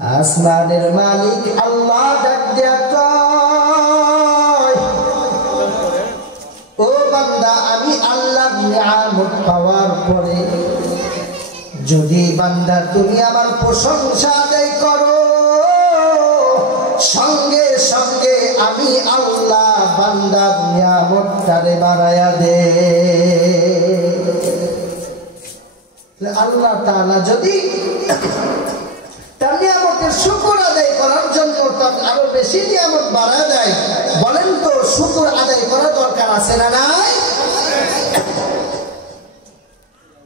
আসমানের মালিক আল্লাহ ডাক দিয়া কয়, ও বান্দা, আমি আল্লাহর নিয়ামত পাওয়ার পরে যদি বান্দা তুমি আমার প্রশংসা আদায় করো, সঙ্গে সঙ্গে আমি আল্লাহ বান্দার নিয়ামতটারে বাড়ায়া দে। আল্লাহ তাআলা যদি তার নিয়ামতের শুকর আদায় করার জন্য আরো বেশি নিয়ামত বাড়া দেয়, বলেন তো শুকর আদায় করা দরকার আছে না নাই?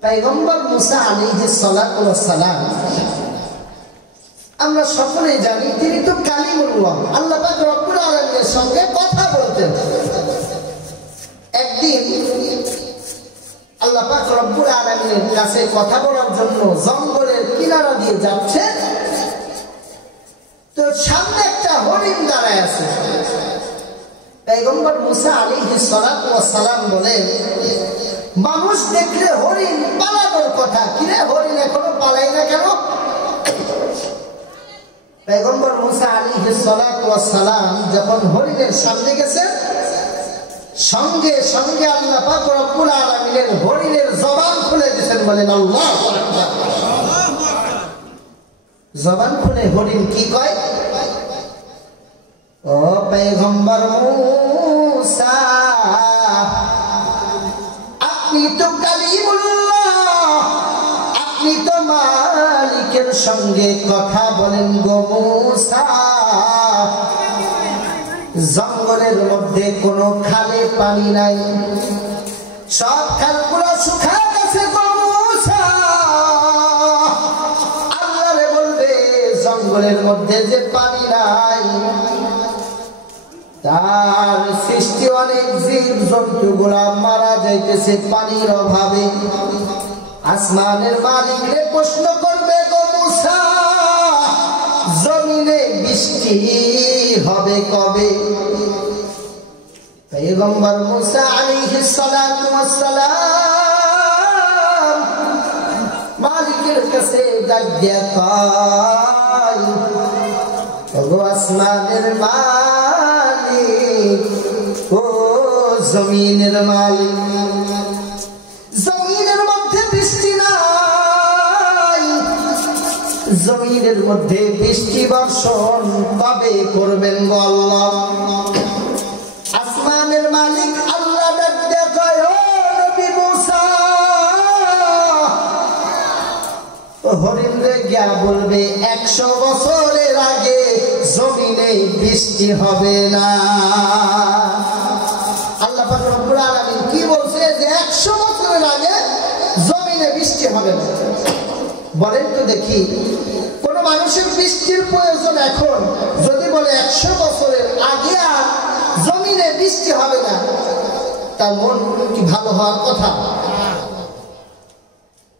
পয়গম্বর মুসা আলাইহিস সালাতু ওয়াস সালাম, আমরা সকলেই জানি তিনি তো কালিমুল্লাহ, আল্লাহ পাক রব্বুল আলামিনের সঙ্গে কথা বলতেন। একদিন আল্লাহ পাক রব্বুল আলামিনের কাছে কথা বলার জন্য জঙ্গলের কিনারা দিয়ে যাচ্ছে, তো সামনে একটা হরিণ দাঁড়ায় আছে। পয়গম্বর মুসা আলাইহিস সালাতু ওয়াস সালাম বলেন, মানুষ দেখলে হরিণ পালানোর কথা, কিরে হরিণ এখনো পালাই না কেন? পয়গম্বর মুসা আলাইহিস সালাতু ওয়াস সালাম যখন হরিণের সামনে গেছেন, সঙ্গে সঙ্গে আল্লাহ পাক রব্বুল আলামিনের হরিণের জবান খুলে দিয়েছেন। বলেন আল্লাহু আকবার। জবান খুলে হরিণ কি কয়? ও পয়গম্বর মুসা, আপনি তো কালিমুল্লাহ, আপনি তো মালিকের সঙ্গে কথা বলেন গো মুসা। জঙ্গলের মধ্যে কোনো খালে পানি নাই, সব খালগুলো শুকায় গেছে গো মুসা। আল্লাহরে বলবে জঙ্গলের মধ্যে যে পানি নাই, তার সৃষ্টি অনেক জীব জন্তু গুলা মারা যাইতেছে পানির অভাবে। আসমানের মালিকরে প্রশ্ন করবে গো মুসা, জমিনে বৃষ্টি হবে কবে? পয়গম্বর মুসা আলাইহিস সালাতু ওয়াস সালাম মালিকের কাছে ডাক দিয়া কয়, ওগো আসমানের মালিক, ও জমিনের মালিক, জমিনের মধ্যে বৃষ্টি নাই, জমিনের মধ্যে বৃষ্টি বর্ষণ কবে করবেন গো আল্লাহ? আসমানের মালিক আল্লাহ ডাক দিয়া কয়, ও নবী মুসা, হরিণ রে গিয়া বলবে 100 বছরের আগে জমিনে বৃষ্টি হবে না। আল্লাহ পাক রব্বুল আলামিন কি বলছে যে 100 বছরের আগে জমিনে বৃষ্টি হবে না। বলেন তো দেখি, কোন মানুষের বৃষ্টির প্রয়োজন এখন যদি বলে 100 বছরের আগে আর জমিনে বৃষ্টি হবে না, তার মন কি ভালো হওয়ার কথা?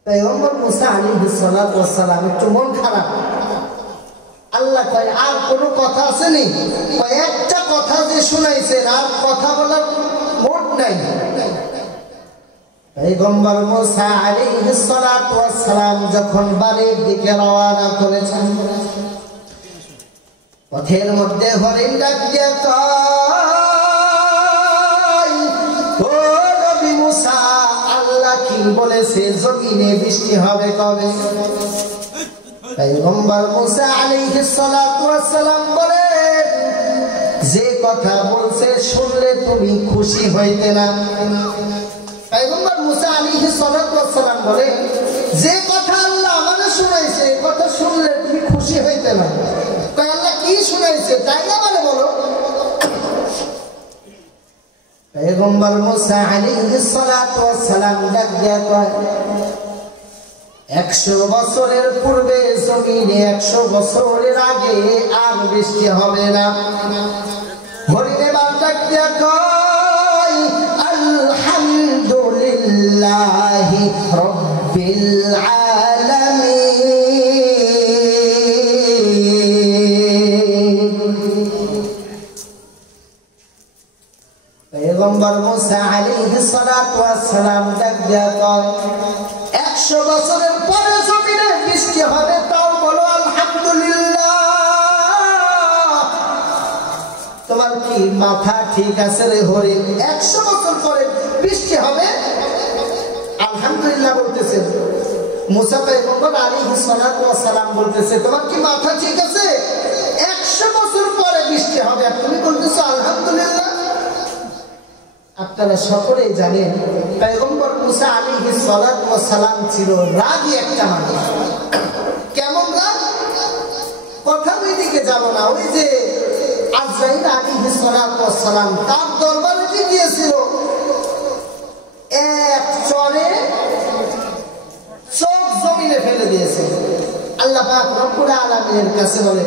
পয়গম্বর মুসা আলাইহিস সালাতু ওয়াস সালাম একটু মন খারাপ। আল্লাহ কয়, আর কোনো কথা আসেনি? কয়েকটা কথা যে শুনাইছেন, আর কথা বলার মোট নাই। পয়গম্বর মুসা আলাইহিস সালাতু ওয়াস সালাম যখন বাড়ির দিকে রওনা করেছেন, পথের মধ্যে হরিণ ডাক দিয়া কয়, ও নবী মুসা, আল্লাহ কি বলেছে জমিনে বৃষ্টি হবে কবে? পয়গম্বর মুসা আলাইহিস সালাতু ওয়াস সালাম বলেন, যে কথা বলছে শুনলে তুমি খুশি হইতে না। পয়গম্বর মুসা আলাইহিস সালাতু ওয়াস সালাম বলেন, যে কথা আল্লাহ আমাকে শুনাইছে, কথা শুনলে তুমি খুশি হইতে না। কয়, আল্লাহ কি শুনাইছে তাই আমারে বলো। পয়গম্বর মুসা আলাইহিস সালাতু ওয়াস সালাম ডাক দিয়া কয়, 100 বছরের পূর্বে জমিনে 100 বছরের আগে আর বৃষ্টি হবে না। হরিণে ডাক দিয়া কয়, আলহামদুলিল্লাহি রাব্বিল আলামিন। পয়গম্বর মুসা আলাইহিস সালাতু ওয়াস সালাম ডাক দিয়া কয়, 100 বছরের পরে জমিনে বৃষ্টি হবে, তাও বলো আলহামদুলিল্লাহ। মাথা ঠিক আছে রে হরিণ? 100 বছর পরে বৃষ্টি হবে? আলহামদুলিল্লাহ বলতেছেন মুসা পয়গম্বর আলাইহিস সালাতু ওয়াস সালাম বলতেছে তোমার কি মাথা ঠিক আছে? 100 বছর পরে বৃষ্টি হবে আর তুমি বলতেছো আলহামদুলিল্লাহ। আপনারা সকলেই জানেন পয়গম্বর মুসা আলাইহিস সালাতু ওয়াস সালাম ছিল রাগী একটা মানুষ। কেমন রাগ? কথা ওইদিকে যাব না। ওই যে আজরাইল আলাইহিস সালাতু ওয়াস সালাম তার দরবারে গিয়েছিল, এক চরে চোখ জমিনে ফেলে দিয়েছে। আল্লাহ পাক রব্বুল আলামিনের কাছে বলে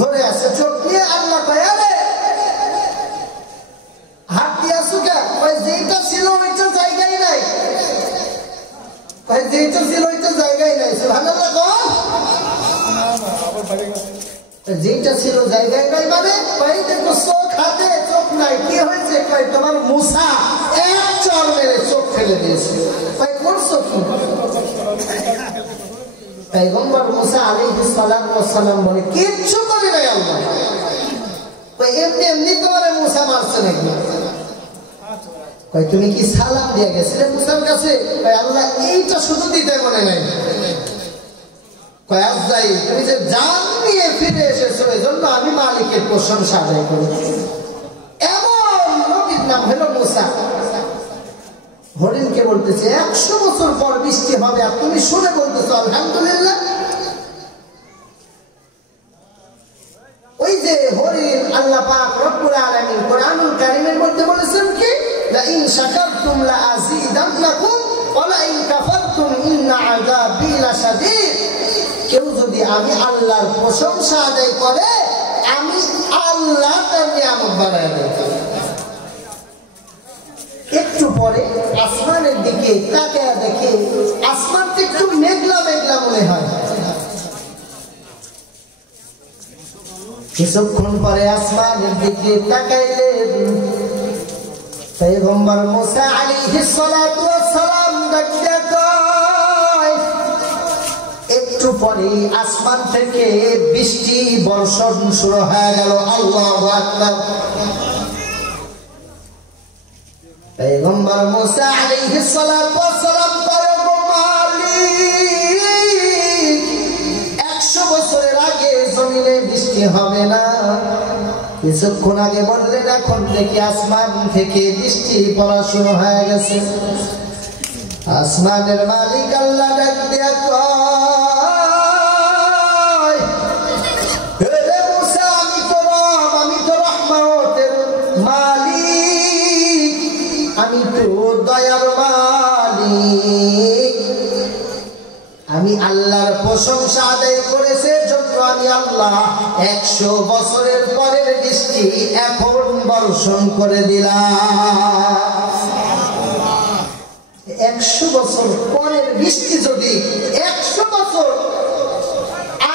ধরে আছে চোখ দিয়ে। আল্লাহ কয় আরে হাত দিয়াছো কে? কয় যেটা ছিল ওইটা জায়গায় নাই। কয় যেটা ছিল ওইটা জায়গায় নাই। সুবহানাল্লাহ। যেটা ছিল জায়গায় নাই মানে কয় দেখো চোখ হাতে চোখ নাই। কি হয়েছে? কয় তোমার মুসা এক চর মেরে চোখ ফেলে দিয়েছে। কয় করছো কি? পয়গম্বর মুসা আলাইহিস সালাতু ওয়াস সালাম বলে কিচ্ছু করি নাই আল্লাহ। কয় এমনি এমনি তোমারে মুসা মারছে নাকি? কয় তুমি কি সালাম দিয়ে গেছিলে মুসার কাছে? কয় আল্লাহ এইটা শুধু দিতে মনে নাই। কয় আজরাইল তুমি যে জান নিয়ে ফিরে এসেছো এজন্য আমি মালিকের প্রশংসা আদায় করি। এমন নবীর নাম হলো মুসা। হরিণকে বলতেছে 100 বছর পর বৃষ্টি হবে আর তুমি শুনে বলতেছো আলহামদুলিল্লাহ। ওই যে হরিণ আল্লাহ পাক রব্বুল আলামিন কোরআনুল কারীমের মধ্যে বলেছেন কি লা ইন শাকারতুম লা আযীদান্নাকুম ওয়া লা ইন কাফারতুম ইন্না আযাবি লাশাদীদ। কেউ যদি আমি আল্লাহর প্রশংসা আদায় করে আমি আল্লাহ তার নিয়ামত বাড়ায় দেব। একটু পরে আসমানের দিকে তাকায় দেখে আসমানটা একটু মেঘলা মেঘলা মনে হয়। কিছুক্ষণ পরে আসমানের দিকে তাকাইলেন পয়গম্বর মুসা আলাইহিস সালাতু ওয়াস সালাম ডাকতে কয় একটু পরে আসমান থেকে বৃষ্টি বর্ষণ শুরু হয়ে গেল। আল্লাহু আকবার। পয়গম্বর মুসা আলাইহিস সালাতু ওয়াস সালাম কয় ও মালিক 100 বছরের আগে জমিনে বৃষ্টি হবে না। কিছুক্ষণ আগে বললেন এখন থেকে আসমান থেকে বৃষ্টি পড়া শুরু হয়ে গেছে। আসমানের মালিক আল্লাহ ডাক দিয়া কয় হে মুসা আমি তো রব, আমি তো রহমতের মালিক, আমি তো দয়ার মালিক। আমি আল্লাহর প্রশংসা আদায় করেছে জন্য আমি আল্লাহ 100 বছরের পরের বৃষ্টি এখন বর্ষণ করে দিলাম। 100 বছর পরের বৃষ্টি যদি 100 বছর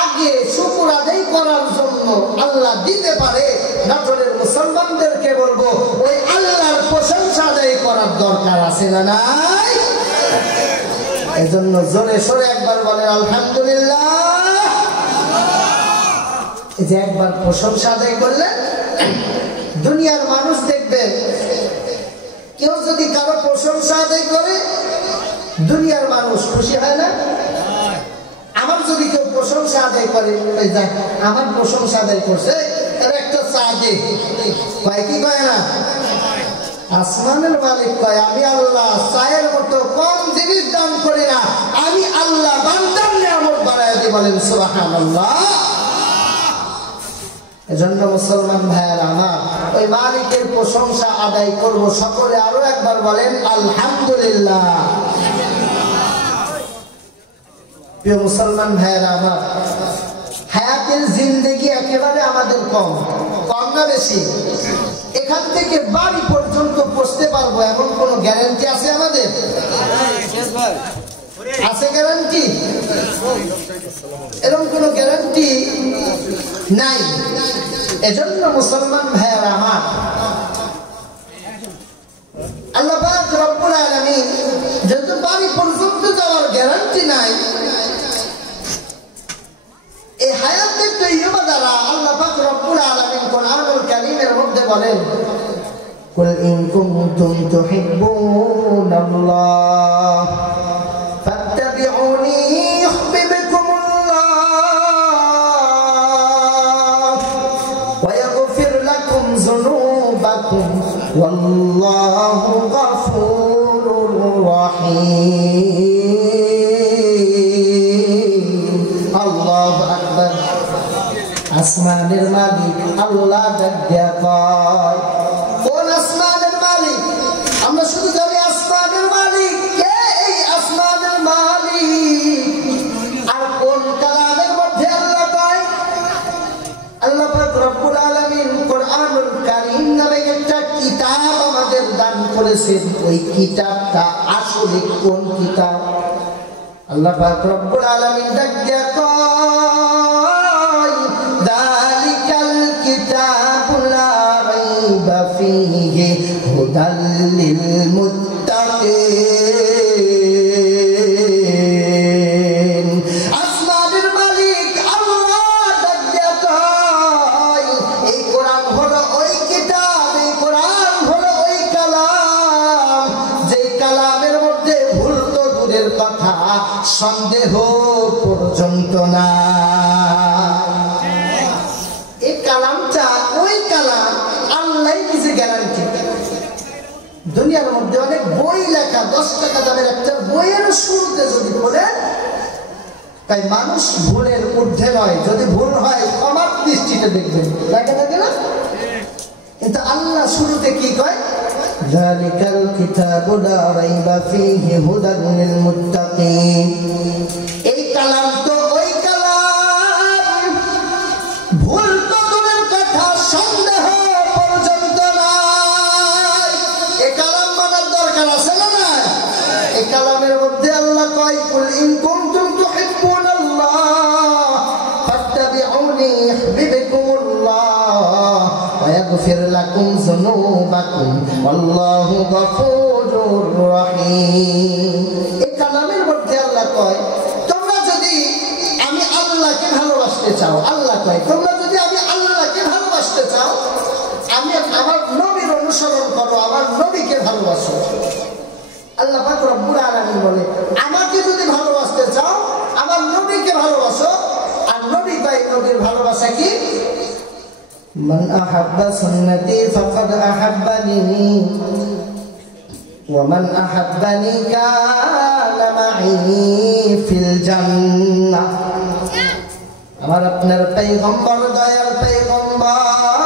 আগে শুকর আদায় করার জন্য আল্লাহ দিতে পারে, নাটোরের মুসলমানদেরকে বলবো ওই আল্লাহর প্রশংসা আদায় করার দরকার আছে না নাই? এজন্য জোরে সোরে একবার বলেন আলহামদুলিল্লাহ। এই যে একবার প্রশংসা আদায় করলেন দুনিয়ার মানুষ দেখবেন কেউ যদি কারো প্রশংসা আদায় করে দুনিয়ার মানুষ খুশি হয় না? আমার যদি কেউ প্রশংসা আদায় করে আমার প্রশংসা আদায় করছে এর একটা চা দে, কয় কি কয় না? আসমানের মালিক কয় আমি আল্লাহ চায়ের মতো কম জিনিস দান করি না, আমি আল্লাহ বান্দার নিয়ামত বাড়ায় দিই। বলেন সুবহানাল্লাহ। এজন্য মুসলমান ভাইয়েরা আমার ওই মালিকের প্রশংসা আদায় করব সকলে। আরো একবার বলেন আলহামদুলিল্লাহ। প্রিয় মুসলমান ভাইয়েরা আমার হায়াতের জিন্দেগি একেবারে আমাদের কম না বেশি? এখান থেকে বাড়ি পর্যন্ত পৌঁছতে পারবো এমন কোন গ্যারান্টি আছে আমাদের? আছে গ্যারান্টি? এরকম কোন গ্যারান্টি নাই। এজন্য মুসলমান ভাইয়েরা আমার আল্লাহ পাক রব্বুল আলামিন যেহেতু বাড়ি পর্যন্ত যাওয়ার গ্যারান্টি নাই, এই হায়াতের তৈয়বা দ্বারা আল্লাহ পাক রব্বুল আলামিন কোরআনুল কারীমের মধ্যে বলেন কুল ইন কুনতুম তুহিব্বুনাল্লাহ ফাত্তাবিউনি ইউহিব্বুকুমুল্লাহ ওয়া ইয়াগফির লাকুম যুনুবাকুম ওয়াল্লাহু গফুরুর রহিম। আল্লাহু আকবার। আসমানের মালিক আল্লাহ ডাকিয়া কয়, কোন আসমানের মালিক? আমরা শুধু জানি আসমানের মালিক কে, এই আসমানের মালিক। আর কোন কালামের মধ্যে আল্লাহ কয়? আল্লাহ পাক রব্বুল আলামিন কোরআনুল কারীম নামে একটা কিতাব আমাদের দান করেছেন। ওই কিতাবটা আসলে কোন কিতাব? আল্লাহ পাক রব্বুল আলামিন ডাকিয়া কয়, যালিকাল কিতাবু লা রাইবা ফীহি হুদাল লিল মুত্তাকিন। আসমানের মালিক আল্লাহ ডাকিয়া কয়, এই কোরআন হলো ওই কিতাব, এই কোরআন হলো ওই কালাম, যে কালামের মধ্যে ভুল তো দূরের কথা, সন্দেহ পর্যন্ত না। এই কালামটা ওই কালাম, আল্লাহ নিজে গ্যারান্টি। দুনিয়ার মধ্যে অনেক বই লেখা, 10 টাকা দামের একটা বইয়ের শুরুতে যদি বলেন, তাই মানুষ ভুলের ঊর্ধ্বে নয়, যদি ভুল হয় ক্ষমার দৃষ্টিতে দেখবেন, লাগে থাকে না? কিন্তু আল্লাহ শুরুতে কি কয়? যালিকাল কিতাবু লা রাইবা ফীহি হুদাল লিল মুত্তাকিন। এই কালাম তো ওই কালাম, ভুল তো দূরের কথা, সন্দেহ পর্যন্ত নাই। এই কালাম মানার দরকার আছে না? না, এই কালামের মধ্যে আল্লাহ কয়, কুল ইন কুনতুম তুহিব্বুনাল্লাহ ফাত্তাবিউনি ইউহিব্বুকুমুল্লাহ ওয়া ইয়াগফির লাকুম যুনুবাকুম ওয়াল্লাহু গফুরুর রহিম। এই কালামের মধ্যে আল্লাহ কয়, তোমরা যদি আমি আল্লাহকে ভালোবাসতে চাও, আল্লাহ কয় তোমরা যদি আমি আল্লাহকে ভালোবাসতে চাও, আমি আমার নবীর অনুসরণ করো, আমার নবীকে ভালোবাসো। আল্লাহ পাক রব্বুল আলামিন বলে, আমাকে যদি ভালোবাসতে চাও আমার নবীকে ভালোবাসো। আর নবী কয়, নবীর ভালোবাসা কি? মান আহাব্বা সুন্নতি ফাকাদ আহাব্বানি ওয়া মান আহাব্বানি কানা মাই ফিল জান্নাহ। আমার আপনার পয়গম্বর, দয়াল পয়গম্বর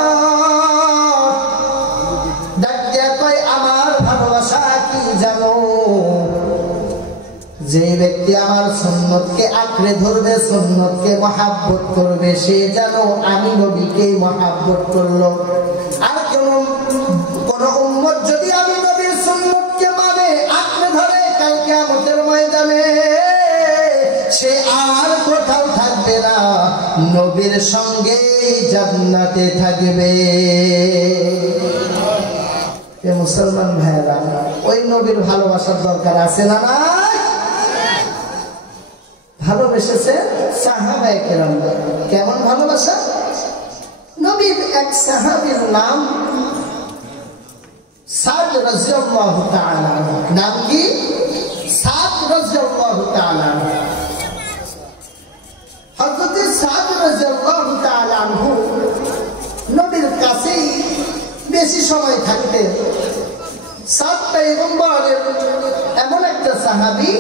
ডাকিয়া কয়, আমার ভালোবাসা কি জানো? যে ব্যক্তি আমার সুন্নতকে আঁকড়ে ধরবে, সুন্নতকে মহাব্বত করবে, সে যেন আমি নবীকে মহাব্বত করলো। আর কোন উম্মত যদি আমি নবীর সুন্নতকে মানে আঁকড়ে ধরে, কাল কিয়ামতের ময়দানে সে আর কোথাও থাকবে না, নবীর সঙ্গে জান্নাতে থাকবে। মুসলমান ভাইরা, ওই নবীর ভালোবাসার দরকার আছে না? না, ভালোবেসেছে সাহাবায়ে কেরাম। কেমন ভালোবাসা? নবীর এক সাহাবীর নাম সাদ রাদিয়াল্লাহু তাআলা। নাম কি? সাদ রাদিয়াল্লাহু তাআলা। হযরত সাদ রাদিয়াল্লাহু তাআলা আনহু নবীর কাছেই বেশি সময় থাকতেন। সাদ পয়গম্বরের এমন একটা সাহাবী,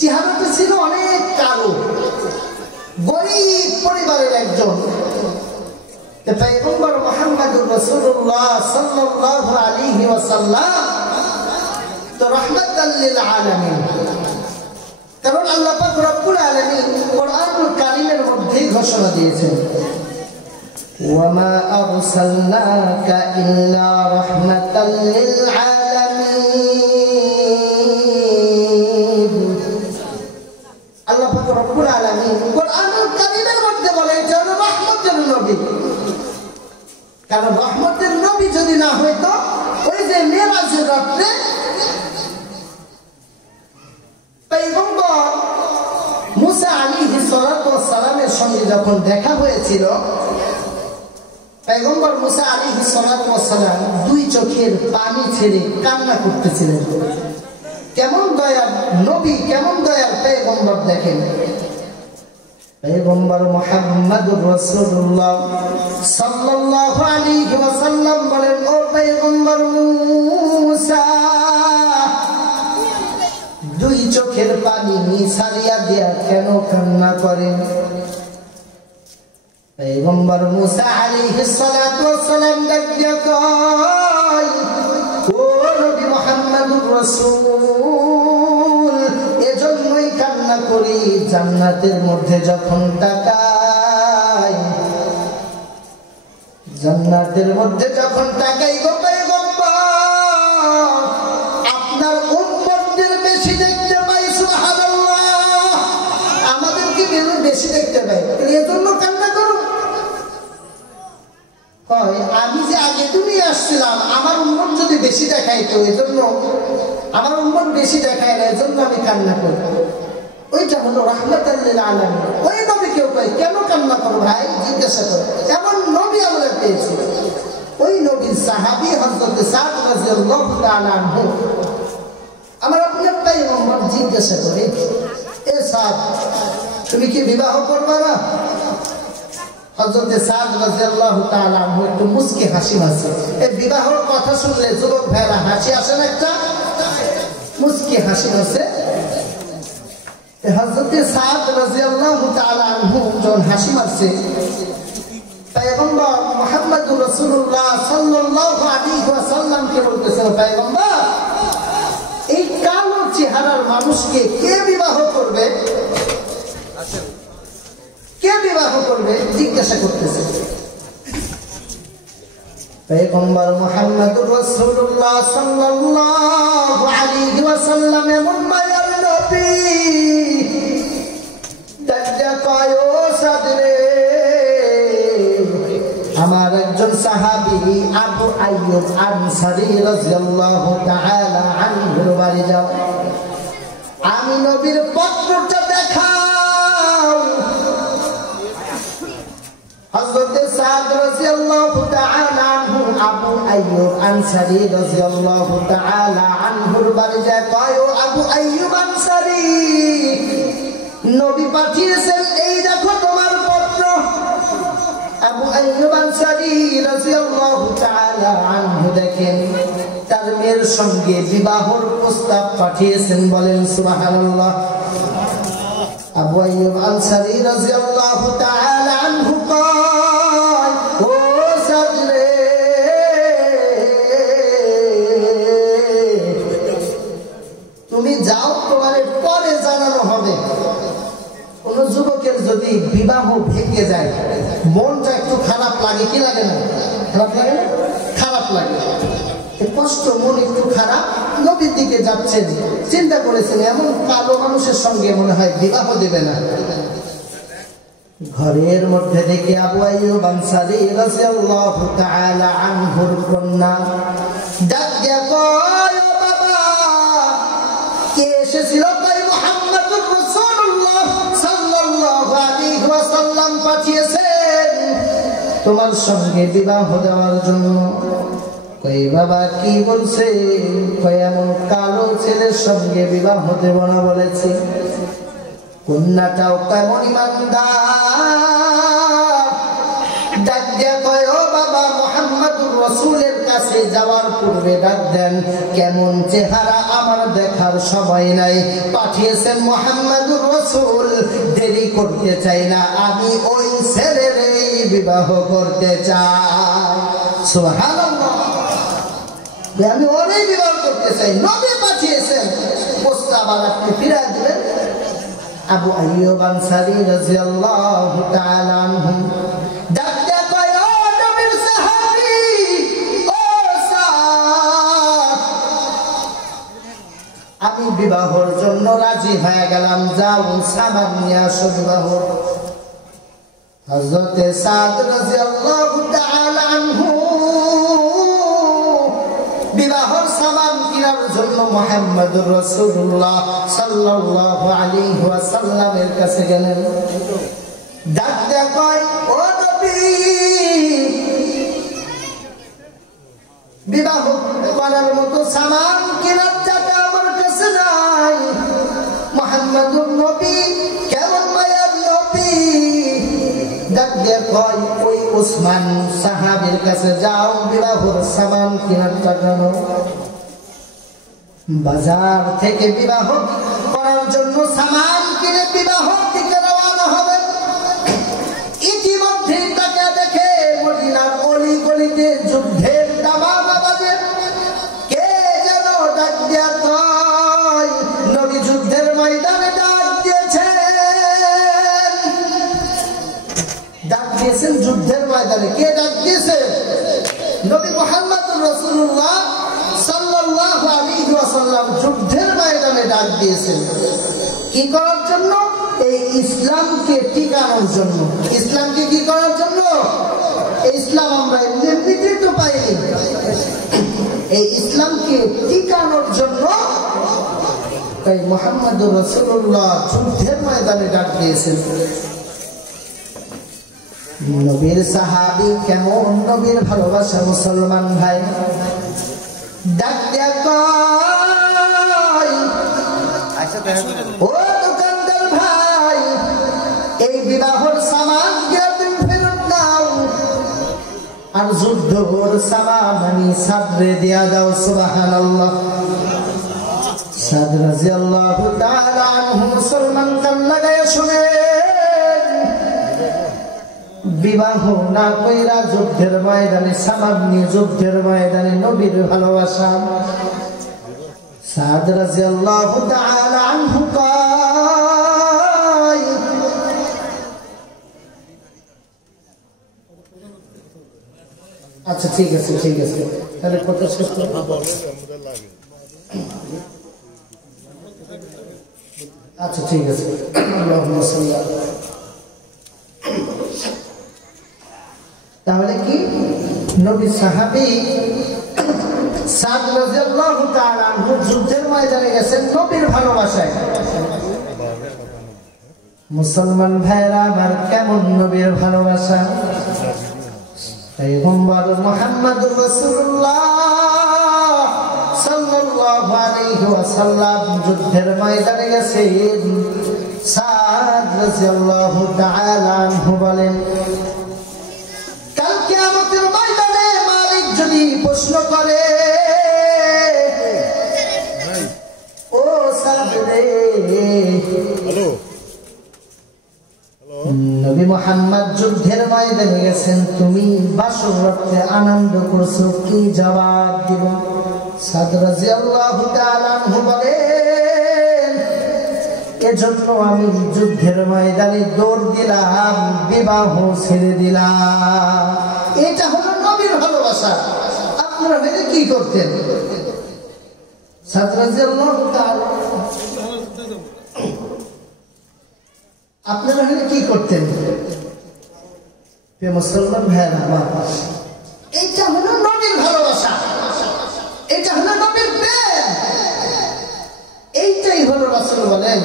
চেহারাটা ছিল অনেক কালো, গরীব পরিবারের একজন। পয়গম্বর মুহাম্মদুর রাসূলুল্লাহ সাল্লাল্লাহু আলাইহি ওয়াসাল্লাম তো রাহমাতাল লিল আলামিন। কারণ আল্লাহ পাক রব্বুল আলামিন কোরআনুল কারীমের মধ্যে ঘোষণা দিয়েছেন, ওয়া মা আরসালনাকা ইল্লা রাহমাতাল লিল আলামিন। আল্লাহ পাক রব্বুল আলামিন কোরআনুল কারীমের মধ্যে বলে, এটা হলো রহমতের নবী। কারণ রহমতের নবী যদি না হইতো, ওই যে মেরাজের রাতে পয়গম্বর মুসা আলাইহিস সালাতু ওয়াস সালামের সঙ্গে যখন দেখা হয়েছিল, পয়গম্বর মুসা আলাইহিস সালাতু ওয়াস সালাম দুই চোখের পানি ছেড়ে কান্না করতেছিলেন। কেমন দয়ার নবী, কেমন দয়ার পয়গম্বর দেখেন। পয়গম্বর মুহাম্মদুর রাসূলুল্লাহ সাল্লাল্লাহু আলাইহি ওয়াসাল্লাম বলেন, ও পয়গম্বর মুসা, দুই চোখের পানি ছাড়িয়া দিয়া কেন কান্না করেন? পয়গম্বর মুসা আলাইহিস সালাতু ওয়াস সালাম ডাকিয়া কয়, ও নবী মুহাম্মদুর রাসূল, এজন্যই কান্না করি জান্নাতের মধ্যে যখন তাকাই, জান্নাতের মধ্যে যখন তাকাই গো পয়গম্বর, আপনার উম্মতদের বেশি দেখতে পাই। সুবহানাল্লাহ, আমাদেরকে বেশি দেখতে পাই, এজন্য কান্না করো। কয়, আমি যে আগে তুমি আসছিলাম, আমার উম্মত যদি বেশি দেখাইতো, এজন্য আমার উম্মত বেশি দেখায় না, এজন্য আমি কান্না করি। ওইটা হলো রাহমাতাল লিল আলামিন। ওই নবী কেউ কয় কেন কান্না করো ভাই, জিজ্ঞাসা করো। এমন নবী আমরা পেয়েছি। ওই নবীর সাহাবী হযরত সাদ রাদিয়াল্লাহু তাআলা আনহু, আমার আপনার পয়গম্বর জিজ্ঞাসা করে, এ সাদ, তুমি কি বিবাহ করবে না? হযরত সাদ রাদিয়াল্লাহু তাআলা আনহু একটু মুস্কি হাসি মারছে। এই বিবাহের কথা শুনলে যুবক ভাইরা হাসি আসে না, একটা মুস্কি হাসি মারছে। হযরত সাদ রাদিয়াল্লাহু তাআলা আনহু যখন হাসি মারছে, পয়গম্বর মুহাম্মদুর রাসূলুল্লাহ সাল্লাল্লাহু আলাইহি ওয়াসাল্লাম কে বলতেছেন, পয়গম্বর, এই কালো চেহারার মানুষকে কে বিবাহ করবে? কে বিবাহ করবে জিজ্ঞাসা করতেছে। পয়গম্বর মুহাম্মদুর রাসূলুল্লাহ সাল্লাল্লাহু আলাইহি ওয়াসাল্লাম এমন মায়ার নবী, দাজ্জা কয়, ও সাদ রে, আমার একজন সাহাবী আবু আইয়ুব আনসারী রাদিয়াল্লাহু তাআলা আনহুর বাড়ি যাও, আমি নবীর পত্রটা দেখাও। হযরত সাদ রাদিয়াল্লাহু তাআলা আনহু আবু আইয়ুব আনসারী রাদিয়াল্লাহু তাআলা আনহুর বাড়ি যায়, কয়, ও আবু আইয়ুব আনসারী, নবী পাঠিয়েছেন, এই দেখো তোমার পত্র। আবু আইয়ুব আনসারী রাদিয়াল্লাহু তাআলা আনহু দেখেন তার মেয়ের সঙ্গে বিবাহের প্রস্তাব পাঠিয়েছেন। বলেন সুবহানাল্লাহ। আবু আইয়ুব আনসারী রাদিয়াল্লাহু তাআলা আনহু কয়, ও সাদ রে, তুমি যাও, তোমার পরে জানানো হবে। কোন যুবকের যদি বিবাহ ভেঙে যায়, মনটা একটু খারাপ লাগে, কি লাগে না? খারাপ লাগে না? খারাপ লাগে, কষ্ট, মন একটু খারাপ। নবীর দিকে যাচ্ছেন, চিন্তা করেছেন এমন কালো মানুষের সঙ্গে মনে হয় বিবাহ দেবে না। ঘরের মধ্যে দেখে আবু আইয়ুব আনসারী রাদিয়াল্লাহু তাআলা আনহুর কন্যা ডাক দিয়া কয়, ও বাবা, কে এসেছিল? কয়, মুহাম্মদুর রাসূলুল্লাহ সাল্লাল্লাহু আলাইহি ওয়াসাল্লাম পাঠিয়েছেন তোমার সঙ্গে বিবাহ দেওয়ার জন্য। কই, বাবা কি বলছে? কই, এমন কালো ছেলের সঙ্গে বিবাহ দেব না বলেছে। কন্যাটাও কেমন ইমানদার, ডাক দিয়া কয়, ও বাবা, মুহাম্মদুর রাসূলের কাছে যাওয়ার পূর্বে ডাক দেন, কেমন চেহারা আমার দেখার সময় নাই, পাঠিয়েছেন মুহাম্মদুর রাসূল, দেরি করতে চাই না, আমি ওই ছেলেরই বিবাহ করতে চাই। সুবহানাল্লাহ, আমি ওরই বিবাহ করতে চাই, নবী পাঠিয়েছেন, প্রস্তাব আর আপনি ফিরিয়ে দিবেন। আবু আইয়ুব আনসারী রাদিয়াল্লাহু তাআলা আনহু ডাকতে কয়, ও নবীর সাহাবী, ও সাদ, আমি বিবাহের জন্য রাজি হয়ে গেলাম, যাও সামান নিয়ে আসো বিবাহ। হযরত সাদ রাদিয়াল্লাহু তাআলা আনহু বিবাহের সামান কেনার জন্য মুহাম্মদুর রাসূলুল্লাহ সাল্লাল্লাহু আলাইহি ওয়াসাল্লামের কাছে গেলেন। ডাক দেয়া কয়, ও নবী, ডাক দিয়ে কয় ওই ওসমান সাহাবীর কাছে যাও, বিবাহের সামান কেনার জন্য বাজার থেকে বিবাহ করার জন্য সামান কিনে বিবাহ থেকে রওনা হবে। ইতিমধ্যে তাকে দেখে মদিনার অলি গলিতে যুদ্ধের দামামা বাজে। কে যেন ডাক দিয়া কয় নবী যুদ্ধের ময়দানে ডাক দিয়েছেন, ডাক দিয়েছেন যুদ্ধের ময়দানে। কে ডাক দিয়েছে? নবী মুহাম্মদুর রাসূলুল্লাহ সাল্লাল্লাহু আলাইহি ওয়াসাল্লাম যুদ্ধের ময়দানে ডাক দিয়েছেন। কি করার জন্য? এই ইসলামকে টিকানোর জন্য। ইসলামকে কি করার জন্য? এই ইসলাম আমরা এমনিতে তো পাইনি, এই ইসলামকে টিকানোর জন্য তাই মুহাম্মদুর রাসূলুল্লাহ যুদ্ধের ময়দানে ডাক দিয়েছেন। নবীর সাহাবী কেমন, নবীর ভালোবাসা মুসলমান ভাই ডাক দিয়া কয় ও দোকানদার ভাই, এই বিবাহের সামান দিয়া তুমি ফেরত নাও, আর যুদ্ধের সামান আমি সাদরে দিয়া দাও। সুবহানাল্লাহ। সাদ রাদিয়াল্লাহু তাআলা আনহু মুসলমান কান লাগায়া শুনে বিবাহ না কইরা যুদ্ধের ময়দানে সামান নিয়ে যুদ্ধের ময়দানে নবীর ভালোবাসা। সাদ রাদিয়াল্লাহু তাআলা আনহু কয় আচ্ছা ঠিক আছে তাহলে কত শেষ করব? আচ্ছা ঠিক আছে। আল্লাহুম্মা সাল্লি আলা। তাহলে কি নবী সাহাবী সাদ রাদিয়াল্লাহু তাআলা আনহু যুদ্ধের ময়দানে গেছেন নবীর ভালোবাসায়। মুসলমান ভাইরা আমার কেমন নবীর ভালোবাসা। পয়গম্বর মুহাম্মদুর রাসূলুল্লাহ সাল্লাল্লাহু আলাইহি ওয়াসাল্লাম যুদ্ধের ময়দানে গেছেন। সাদ রাদিয়াল্লাহু তাআলা আনহু বলেন কাল কিয়ামতের ময়দানে মালিক যদি প্রশ্ন করে ও সাদ রে, নবী মুহাম্মদ যুদ্ধের ময়দানে গেছেন, তুমি বাসর রাতে আনন্দ করছো, কি জবাব দিব? সাদ রাদিয়াল্লাহু তাআলা আনহু বলেন এজন্য আমি যুদ্ধের ময়দানে দৌড় দিলাম, বিবাহ ছেড়ে দিলাম। এটা হলো নবীর ভালোবাসা। আপনারা হলে কি করতেন? সাদ রাদিয়াল্লাহু তাআলা আপনারা হলে কি করতেন? মুসলমান ভাইয়েরা আমার, এটা হলো নবীর ভালোবাসা, এটা হলো নবীর প্রেম, এইটাই হলো রাসূল বলেন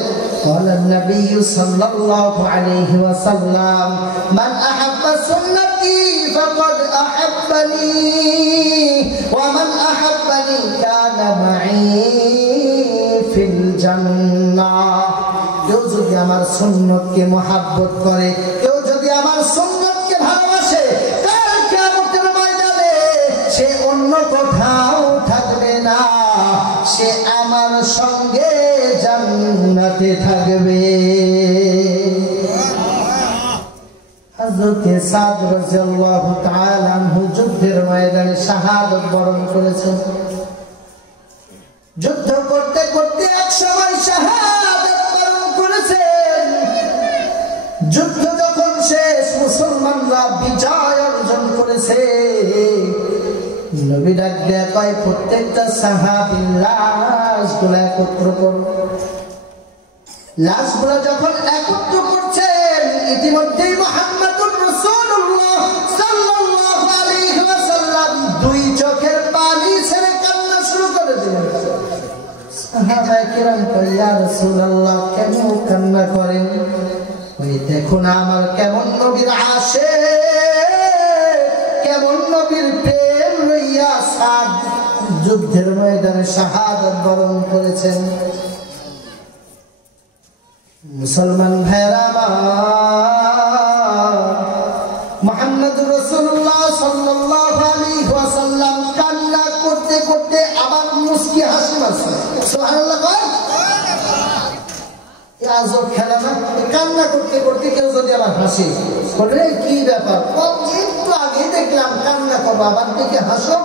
قال النبي صلى الله عليه وسلم من أحب سنتي فقد أحبني ومن أحبني كان معي في الجنة। কেউ যদি আমার সুন্নতকে মহব্বত করে, কেউ যদি আমার সুন্নতকে ভালোবাসে, কাল কিয়ামতের ময়দানে সে অন্য কোথাও থাকবে না, সে আমার সঙ্গে জান্নাতে থাকবে। হযরত সাদ রাদিয়াল্লাহু তাআলা আনহু যুদ্ধের ময়দানে শাহাদাত বরণ করেছেন। যুদ্ধ করতে করতে এক সময় শাহাদাত বরণ করেছেন। যুদ্ধ যখন শেষ, মুসলমানরা বিজয় অর্জন করেছে, নবী ডাক দেয়া কয় প্রত্যেকটা সাহাবীর লাশগুলো একত্র করো। লাশগুলো যখন একত্র করছেন, ইতিমধ্যেই মুহাম্মদুর রাসূলুল্লাহ সাল্লাল্লাহু আলাইহি ওয়াসাল্লাম দুই চোখের পানি ছেড়ে কান্না শুরু করে দিলেন। সাহাবায়ে কিরাম কয় ইয়া রাসূলুল্লাহ কেন কান্না করেন? ওই দেখুন আমার কেমন নবীর আশিক, কেমন নবীর প্রেম লইয়া সাদ যুদ্ধের ময়দানে শাহাদাত বরণ করেছেন। মুসলমান ভাইরা মুহাম্মদুর রাসূলুল্লাহ সাল্লাল্লাহু আলাইহি ওয়াসাল্লাম কান্না করতে করতে আবার মুস্কি হাসি মারছে। সুবহানাল্লাহ। আজব খেলা না, কান্না করতে করতে কেউ যদি আবার হাসে, বলে কি ব্যাপার, একটু আগে দেখলাম কান্না করবো আবার দেখে হাসো।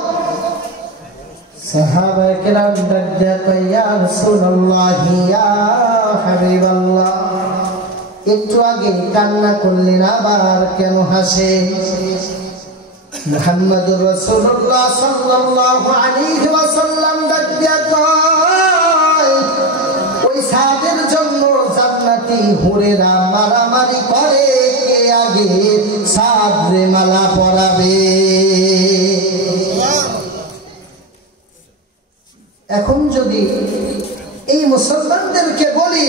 সাহাবায়ে কেরাম ডাকতে ইয়া রাসূলুল্লাহ ইয়া হাবিবাল্লাহ, একটু আগে কান্না করলেন আবার কেন হাসেন? মুহাম্মদুর রাসূলুল্লাহ সাল্লাল্লাহু আলাইহি ওয়াসাল্লাম ডাকতে কয়, ওই সাহাবের জন্য জান্নাতি হুরেরা মারামারি করে কে আগে সাদরে মালা পরাবে। এখন যদি এই মুসলমানদেরকে বলি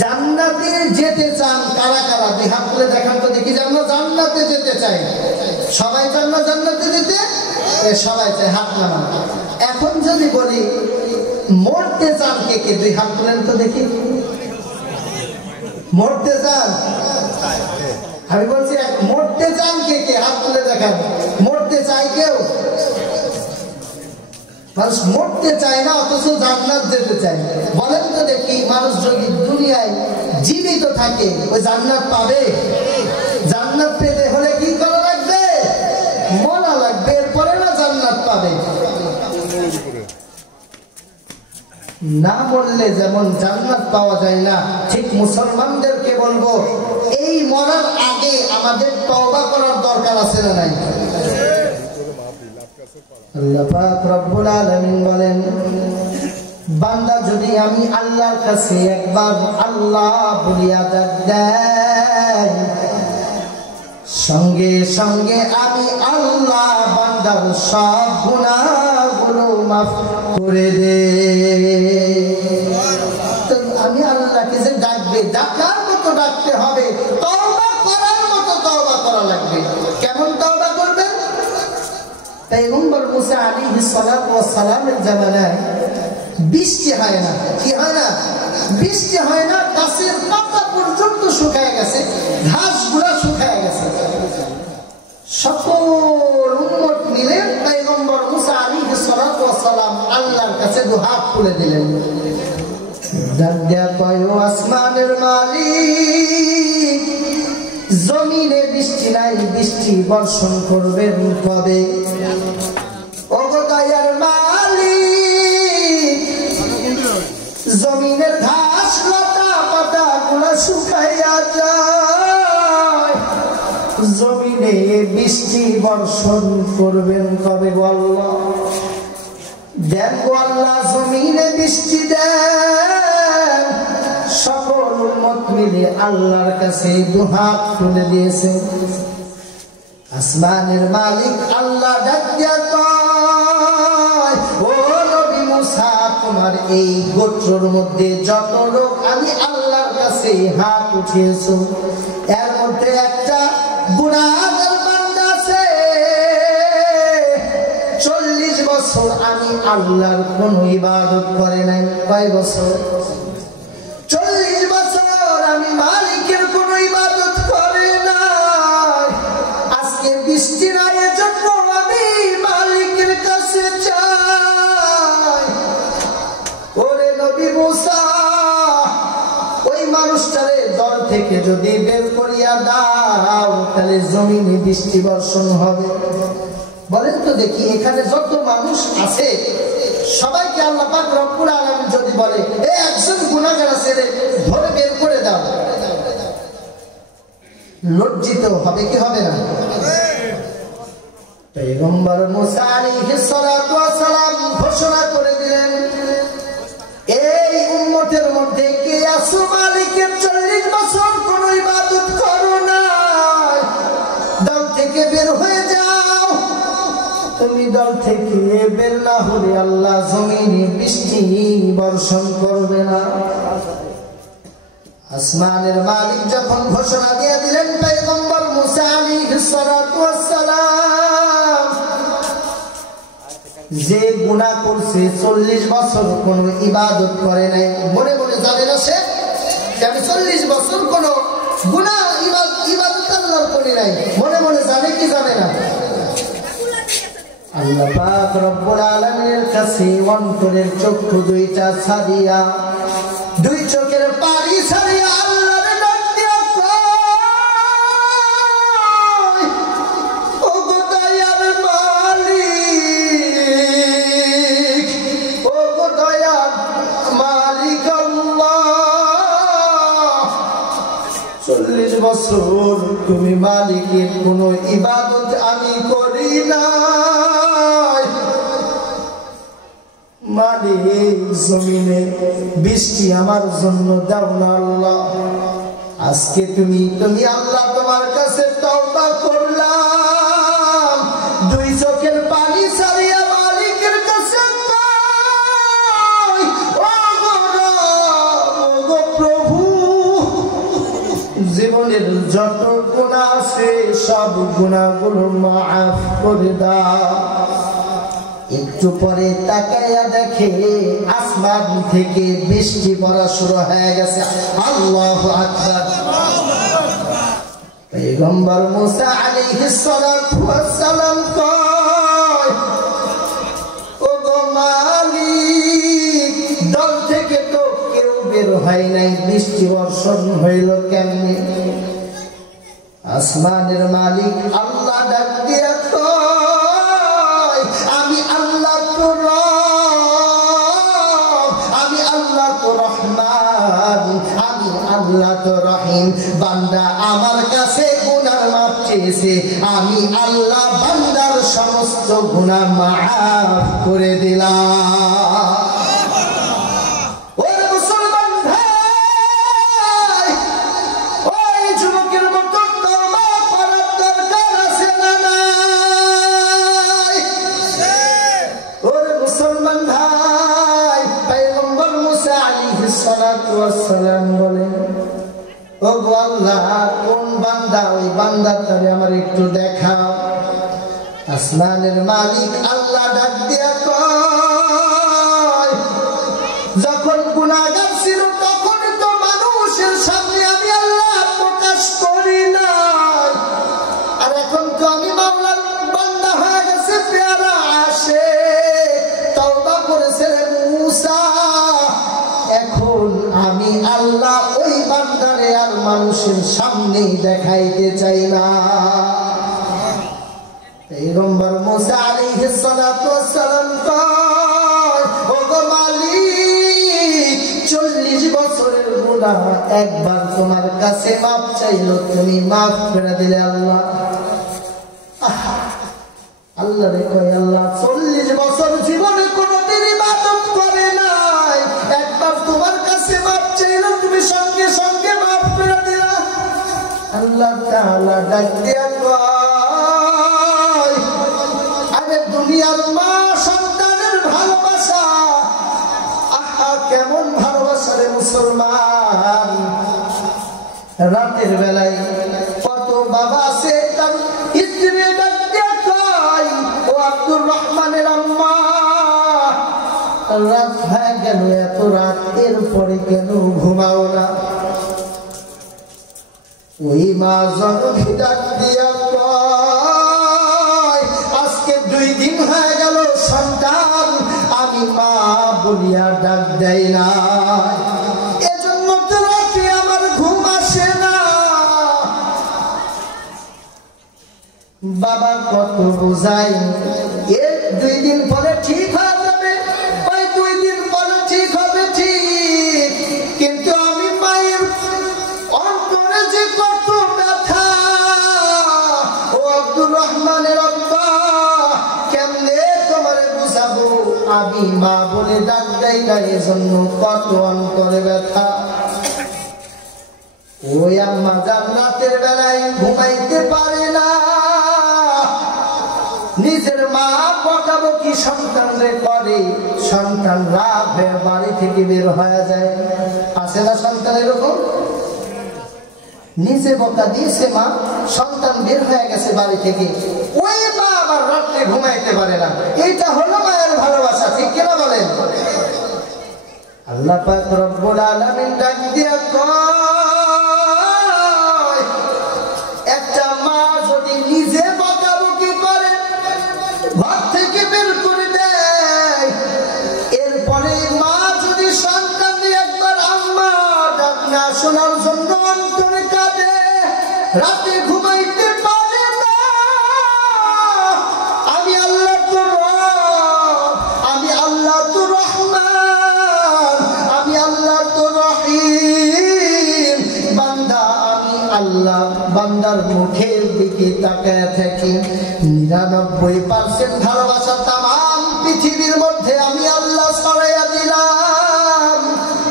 জান্নাতে যেতে চান কারা কারা, দুই হাত তুলে দেখান তো দেখি। আমরা জান্নাতে যেতে চাই, সবাই চান না জান্নাতে যেতে? সবাই চাই, হাত নামান। এখন যদি বলি মরতে চান কে কে, দুই হাত তুলেন তো দেখি। মরতে চান? আমি বলছি মরতে চান কে কে, হাত তুলে দেখান। মরতে চাই কেউ? মানুষ মরতে চায় না অথচ জান্নাত যেতে চায়। বলেন তো দেখি, মানুষ যদি দুনিয়ায় জীবিত থাকে ওই জান্নাত পাবে? জান্নাত পেতে হলে কি করা লাগবে? মরা লাগবে, এরপরে না জান্নাত পাবে। না মরলে যেমন জান্নাত পাওয়া যায় না, ঠিক মুসলমানদেরকে বলবো এই মরার আগে আমাদের তওবা করার দরকার আছে না নাই? আল্লাহ পাক রব্বুল আলামিন বলেন, বান্দা যদি আমি আল্লাহর কাছে একবার আল্লাহ বলিয়া দেয়, সঙ্গে সঙ্গে আমি আল্লাহ বান্দার সব গুনাহগুলো মাফ করে দে। আমি আল্লাহকে যে ডাকবে, ডাকার মতো ডাকতে হবে, তওবা করার মতো তওবা করা লাগবে। কেমন তওবা করবেন? পয়গম্বর মুসা আলাইহিস সালাতু ওয়াস সালামের জামানায় বৃষ্টি হয় না। কি হয় না? বৃষ্টি হয় না, গাছের পাতা পর্যন্ত শুকায় গেছে, ঘাসগুলো শুকায় গেছে। সকল উম্মত মিলে পয়গম্বর মুসা আলাইহিস সালাতু ওয়াস সালাম আল্লাহর কাছে দুহাত তুলে দিলেন। আসমানের মালিক, জমিনে বৃষ্টি নাই, বৃষ্টি বর্ষণ করবেন কবে? ও দয়ার মালিক, জমিনের ঘাস লতা পাতা গুলা শুকাইয়া যায়, জমিনে বৃষ্টি বর্ষণ করবেন কবে? আল্লাহ দেন গো আল্লাহ, জমিনে বৃষ্টি দেন। সকল উম্মত মিলে আল্লাহর কাছে দুহাত তুলে দিয়েছে। আসমানের মালিক আল্লাহ ডাক দিয়া কয়, ও নবী মুসা, তোমার এই গোত্রের মধ্যে যত লোক আমি আল্লাহর কাছে হাত উঠিয়েছো, এর মধ্যে একটা গুনাহগার বান্দা আছে, 40 বছর আমি আল্লাহর কোন ইবাদত করে নাই। কয় বছর? 40 বছর আমি মালিকের কোন ইবাদত করে নাই। আজকে বৃষ্টির জন্য আমি মালিকের কাছে চাই। ওরে নবী মুসা, ওই মানুষটারে দল থেকে যদি বের করিয়া দাও, তাহলে জমিনে বৃষ্টি বর্ষণ হবে। বলেন তো দেখি, এখানে যত মানুষ আছে সবাইকে আল্লাহ পাক রব্বুল আলামিন যদি বলে এই একজন গুনাহগার আছে রে, ধরে বের করে দাও, লজ্জিত হবে কি হবে না? পয়গম্বর মুসা আলাইহিস সালাতু ওয়াস সালাম ঘোষণা করে দিলেন, এই উম্মতের মধ্যে কে আছো মালিকের 40 বছর কোন ইবাদত করো না, দল থেকে বের হয়ে যাও। তুমি দল থেকে বের না হলে আল্লাহ জমিনে বৃষ্টি বর্ষণ করবে না। আসমানের মালিক যখন ঘোষণা দিয়ে দিলেন, পয়গম্বর মুসা আলাইহিস সালাতু ওয়াস সালাম যে গুনাহ করছে, 40 বছর কোন ইবাদত করে নাই, মনে মনে জানে না সে আমি 40 বছর কোন গুনাহ ইবাদত আল্লাহর করে করি নাই, মনে মনে জানে কি জানে না? আল্লাহ পাক রব্বুল আলামিনের কাছে অন্তরের চক্ষু দুইটা ছাড়িয়া, দুই চোখের পানি ছাড়িয়া আল্লাহর ডাক দিয়া কয়, ও গো দয়ার মালিক, ও গো দয়ার মালিক আল্লাহ, 40 বছর তুমি মালিকের কোনো ইবাদত আমি করি না। মালিক জমিনে বৃষ্টি আমার জন্য দাও না আল্লাহ। আজকে তুমি আল্লাহ তোমার কাছে তওবা করলাম, দুই চোখের পানি ছাড়িয়া মালিকের কাছে কই, ও গো প্রভু, জীবনের যত গুনাহ আছে সব গুনাহগুলো মাফ করে দাও। একটু পরে তাকাইয়া দেখে আসমান থেকে বৃষ্টি পড়া শুরু হয়ে গেছে। আল্লাহু আকবার। পয়গম্বর মুসা আলাইহিস সালাতু ওয়াস সালাম কয়, ও গো মালিক, দল থেকে তো কেউ বের হয় নাই, বৃষ্টি বর্ষণ হইল কেমনে? আসমানের মালিক আল্লাহ ডাক দিয়া আমি আল্লাহ তো রব, আমি আল্লাহ তো রহমান, আমি আল্লাহ তো রহিম। বান্দা আমার কাছে গুনাহ মাফ চেয়েছে, আমি আল্লাহ বান্দার সমস্ত গুনাহ মাফ করে দিলাম। বলেন, ও গো আল্লাহ, কোন বান্দা? ওই বান্দাটারে আমার একটু দেখাও। আসমানের মালিক আল্লাহ ডাক দিয়া কয়, যখন গুনাহগার ছিল তখন তো মানুষের সামনে আমি আল্লাহ প্রকাশ করি নাই, আর এখন তো আমি মাওলার বান্দা হয়ে গেছে, পেয়ারা আসে তওবা করেছে মুসা। এখন আমি আল্লাহ ওই বান্দারে আর মানুষের সামনে দেখাইতে চাই না। পয়গম্বর মুসা আলাইহিস সালাতু ওয়াস সালাম কয়, ও গো মালিক, 40 বছরের গুনাহ একবার তোমার কাছে মাফ চাইলো, তুমি মাফ করে দিলে আল্লাহ। আল্লাহ রে কয়, আল্লাহ 40 বছর জীবনে কোনোদিন ইবাদত করে নাই, একবার তোমার কাছে মাফ চাইলো, তুমি সঙ্গে সঙ্গে মাফ করে দিলা। আল্লাহ তাআলা ডাক দিয়া কয়, আরে দুনিয়ার মা সন্তানের ভালোবাসা, আহা কেমন ভালোবাসা রে মুসলমান। রাতের বেলায় কত বাবা আছে তার স্ত্রী ডাক দিয়া কয়, ও আব্দুর রহমানের আম্মা, রাত হয়ে গেল, এত রাত, এরপরে কেন ঘুমাও না? ওই মা জননী ডাক দিয়া কয়, আজকে 2 দিন হয়ে গেল সন্তান আমি মা বলিয়া ডাক দেয় না, এজন্য তো রাতে আমার ঘুম আসে না। বাবা কত বোঝাই, এর 2 দিন পরে ঠিক হয়ে যাবে, ওই 2 দিন পরে ঠিক হবে ঠিক, কিন্তু আমি মায়ের অন্তরে যে কত ব্যথা। ও আব্দুর রহমানের আব্বা, কেমনে তোমারে বুঝাবো? আমি মা বলে ডাক দেই না, এজন্য কত অন্তরে ব্যথা। ওই আম্মা জান্নাতের বেলায় ঘুমাইতে পারে না, নিজের মা বকাবকি সন্তানরে করে, সন্তান রাগ হয়ে বাড়ি থেকে বের হয়ে যায়। আছে না সন্তান এরকম? নিজে বকা দিয়েছে মা, সন্তান বের হয়ে গেছে বাড়ি থেকে, ওই মা আবার রাত্রে ঘুমাইতে পারে না। এইটা হলো মায়ের ভালোবাসা, ঠিক কিনা বলেন? আল্লাহ পাক রব্বুল আলামিন ডাক দিয়া কয়, একটা মা রাতে ঘুমাইতে পারে না। আমি আল্লাহ তো রব, আমি আল্লাহ তো রহমান, আমি আল্লাহ তো রহিম। বান্দা আমি আল্লাহ বান্দার মুখের দিকে তাকায় থাকি। 99% ভালোবাসা তাম পৃথিবীর মধ্যে আমি আল্লাহ ছড়াইয়া দিলাম।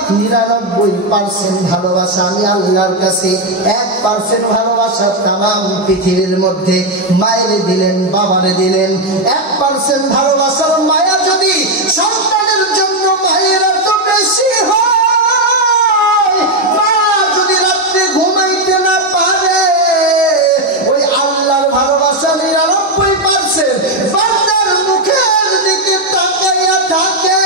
99% ভালোবাসা আমি আল্লাহর কাছে, 1% ভালোবাসা তাম পৃথিবীর মধ্যে মায়েরে দিলেন, বাবারে দিলেন। 1% ভালোবাসার মায়া যদি সন্তানের জন্য মায়ের এত বেশি হয়, মা যদি রাত্রে ঘুমাইতে না পারে, ওই আল্লাহর ভালোবাসা 99% বান্দার মুখের দিকে তাকাইয়া থাকে।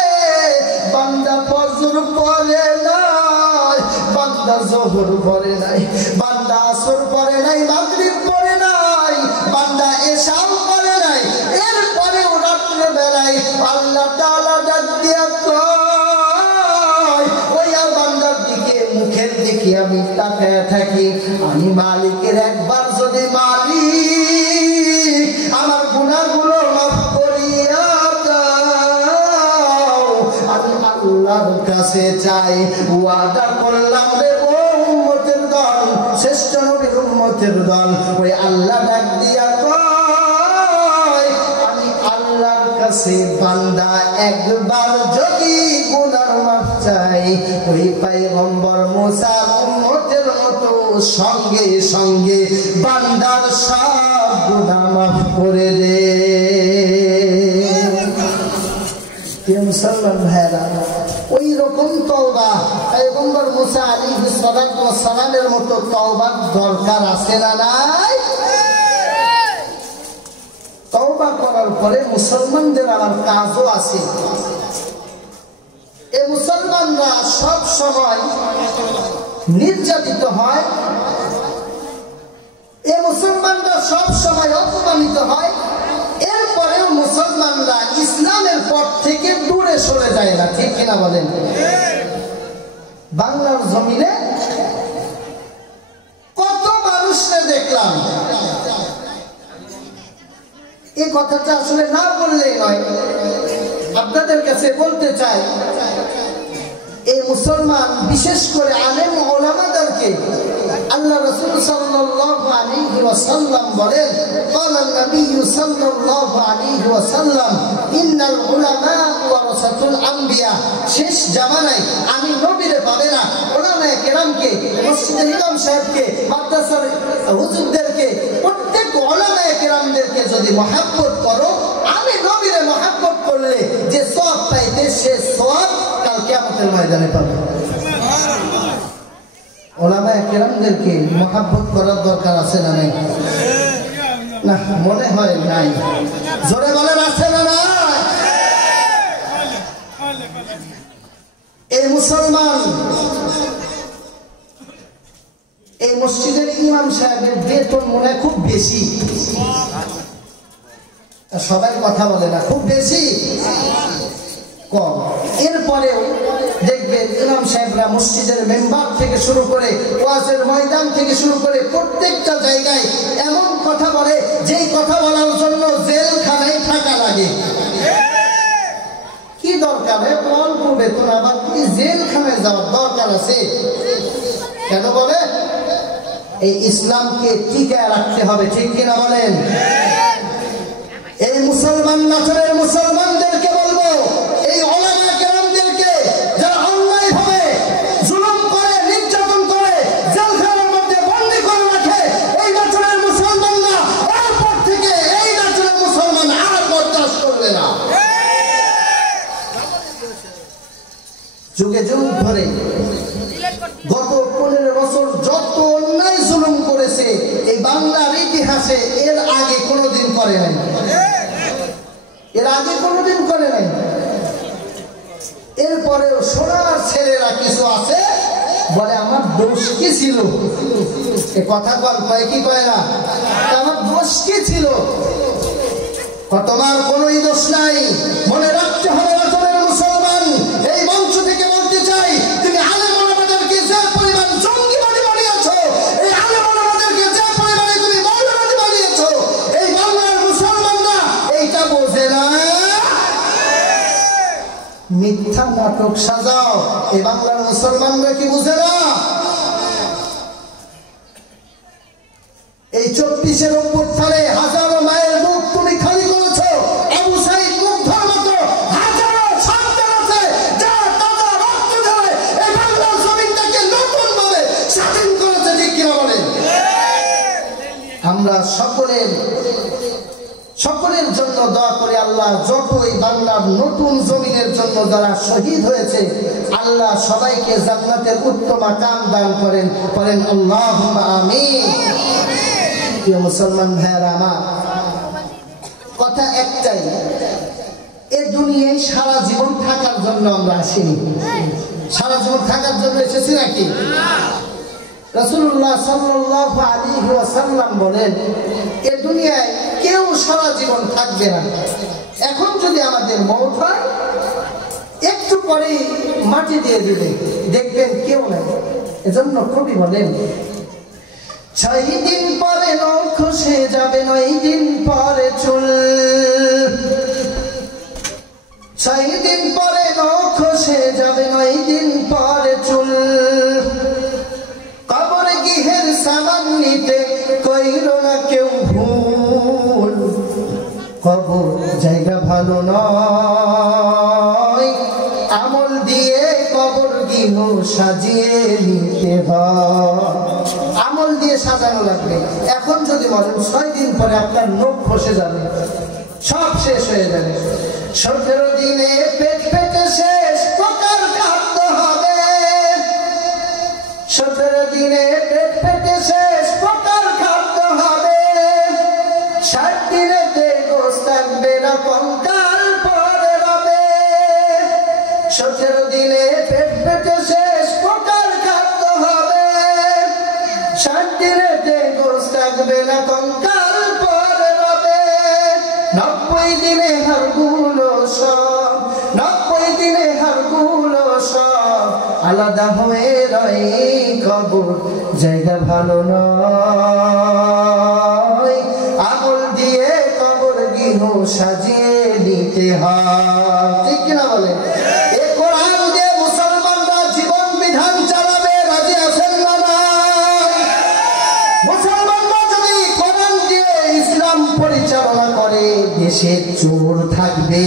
বান্দা ফজর পড়ে নাই, বান্দা যোহর পড়ে নাই, বান্দা আসর পড়ে নাই, মাগরিব পড়ে নাই, বান্দা এশাও পড়ে নাই, এরপরেও রাত্রে বেলায় আল্লাহ তাআলা ডাক দিয়া কয়, ওই বান্দার দিকে মুখের দিকে আমি তাকায়া থাকি। আমি মালিকের একবার যদি মালিক আমার গুনাহগুলো মাফ করিয়া দাও, আমি আল্লাহর কাছে চাই। ওয়াদা করলাম রে উম্মতের দল, শ্রেষ্ঠ নবীর উম্মতের দল, ওই আল্লাহ ডাক দিয়া কয়, আমি আল্লাহর কাছে বান্দা একবার যদি গুনাহ মাফ চাই, ওই পয়গম্বর মুসা উম্মতের মতো সঙ্গে সঙ্গে বান্দার সব গুনাহ মাফ করে দে। মুসলমান ভাইরা, ওই রকম তওবা পয়গম্বর মুসা আলাইহিস সালাতু ওয়াস সালামের মতো তওবার দরকার আছে না নাই? তওবা করার পরে মুসলমানদের আমার কাজও আছে। এই মুসলমানরা সব সময় নির্যাতিত হয়, এই মুসলমানরা সব সময় অপমানিত হয়, এরপরেও মুসলমানরা ইসলামের পথ থেকে দূরে সরে যায় না, ঠিক কিনা বলেন? বাংলার জমিনে কত মানুষকে দেখলাম, এই কথাটা আসলে না বললেই নয়, আপনাদের কাছে বলতে চাই। এই মুসলমান বিশেষ করে আলেম ওলামাদেরকে আল্লাহ রাসূল সাল্লাল্লাহু আলাইহি ওয়াসাল্লাম বলেন, ক্বালা নবী সাল্লাল্লাহু আলাইহি ওয়াসাল্লাম, ইন্নাল উলামা ওয়ারাসাতুল আম্বিয়া। শেষ জামানায় আমি নবীরে পাবে না, উলামায়ে কেরামকে, মসজিদের ইমাম সাহেবকে, মাদ্রাসার হুজুরদেরকে, প্রত্যেক উলামায়ে কেরামদেরকে যদি মহব্বত করো, আমি নবীরে মহব্বত করলে যে সওয়াব পাইতে, সে সওয়াব কাল কিয়ামতের ময়দানে পাবে। উলামায়ে কেরামদেরকে মহব্বত করার দরকার আছে না নাই? না, মনে হয় নাই। জোরে বলেন আছে না নাই? এই মুসলমান, এই মসজিদের ইমাম সাহেবের বেতন মনে হয় খুব বেশি। সবাই কথা বলে না, খুব বেশি কম। এরপরেও দেখবেন ইমাম সাহেবরা মসজিদের মেম্বার থেকে শুরু করে, ওয়াজের ময়দান থেকে শুরু করে প্রত্যেকটা জায়গায় এমন কথা বলে, যেই কথা বলার জন্য জেলখানায় থাকা লাগে। কি দরকার? অল্প বেতন, আবার কি জেলখানায় যাওয়ার দরকার আছে? কেন বলে? এই ইসলামকে টিকায় রাখতে হবে, ঠিক কিনা বলেন? এই মুসলমান নাচরের মুসলমানদেরকে বলবো, এই উলামা কেরামদেরকে যারা অন্যায়ভাবে জুলুম করে, নির্যাতন করে, জেলখানার মধ্যে বন্দী করে রাখে, এই নাচরের মুসলমানরা এরপর থেকে এই নাচরের মুসলমান আর বরদাস্ত করবে না। যুগে যুগ ধরে গত 15 বছর যত অন্যায় জুলুম করেছে এই বাংলার ইতিহাসে এর আগে কোনোদিন করে নাই, এর আগে কোনোদিন করে নাই। এরপরেও সোনার ছেলেরা কিছু আছে বলে, আমার দোষ কি ছিল? এ কথা কয় কি কয় না? আমার দোষ কি ছিল? তোমার কোনোই দোষ নাই। মনে রাখতে হবে রাসূলের মুসলমান, এই মঞ্চ থেকে বলতে চাই, তুমি আলেম ওলামাদেরকে যে পরিমাণ জঙ্গি বানিয়েছো, এই আলেম ওলামাদেরকে যে মিথ্যা নাটক সাজাও। এই বাংলার মুসলমানরা কি বুঝে না? এই 24-এর অভ্যুত্থানে হাজারো মায়ের মুখ তুমি খালি করেছো। আবু সাঈদ মুগ্ধর মতো হাজারো সন্তান আছে যারা তাজা রক্ত ঢেলে এই বাংলার জমিনটাকে নতুন ভাবে স্বাধীন করেছে, ঠিক কিনা বলেন? আমরা সকলের জন্য দোয়া করি, আল্লাহ যত এই বাংলার নতুন জমিনের জন্য যারা শহীদ হয়েছে আল্লাহ সবাইকে জান্নাতের উত্তম মাকাম দান করেন। করেন আল্লাহুম্মা আমিন। প্রিয় মুসলমান ভাইয়েরা আমার, কথা একটাই, এ দুনিয়ায় সারা জীবন থাকার জন্য আমরা আসিনি। সারা জীবন থাকার জন্য এসেছি নাকি? রাসূলুল্লাহ সাল্লাল্লাহু আলাইহি ওয়াসাল্লাম বলেন, এ দুনিয়ায় কেউ সারা জীবন থাকবে না। এখন যদি আমাদের মওত হয়, একটু পরে মাটি দিয়ে দিবে, দেখবেন কেউ নাই। এজন্য কবি বলেন, 6 দিন পরে নখ খসে যাবে, 9 দিন পরে চুল। 6 দিন পরে নখ খসে যাবে, 9 দিন পরে চুল। কবর গৃহের সামান নিতে কইল না কেউ ভুল। কবর জায়গা ভালো নয়, আমল দিয়ে কবর গৃহ সাজিয়ে নিতে হয়। আমল দিয়ে সাজানো লাগবে। এখন যদি বলেন 6 দিন পরে আপনার নখ খসে যাবে, সব শেষ হয়ে যাবে। 17 দিনে পেট পেটে শেষ প্রকার খাদ্য হবে। 17 দিনে পেট পেটে শেষ প্রকার খাদ্য হবে। 60 দিনেতে গোশ থাকবে না, কঙ্কাল পড়ে রবে। 17 দিনে পেট পেটে শেষ প্রকার খাদ্য হবে। 60 দিনেতে গোশ থাকবে না, কঙ্কাল পড়ে রবে। 90 দিনে হাড়গুলো সব, 90 দিনে হাড়গুলো সব আলাদা হয়ে রয়। কবর জায়গা ভালো নয়, আমল দিয়ে কবর গৃহ সাজিয়ে নিতে হয়, ঠিক কিনা বলে? এই কোরআন দিয়ে মুসলমানরা জীবন বিধান চালাবে, রাজি আছেন না? মুসলমানরা যদি কোরআন দিয়ে ইসলাম পরিচালনা করে, দেশে চোর থাকবে,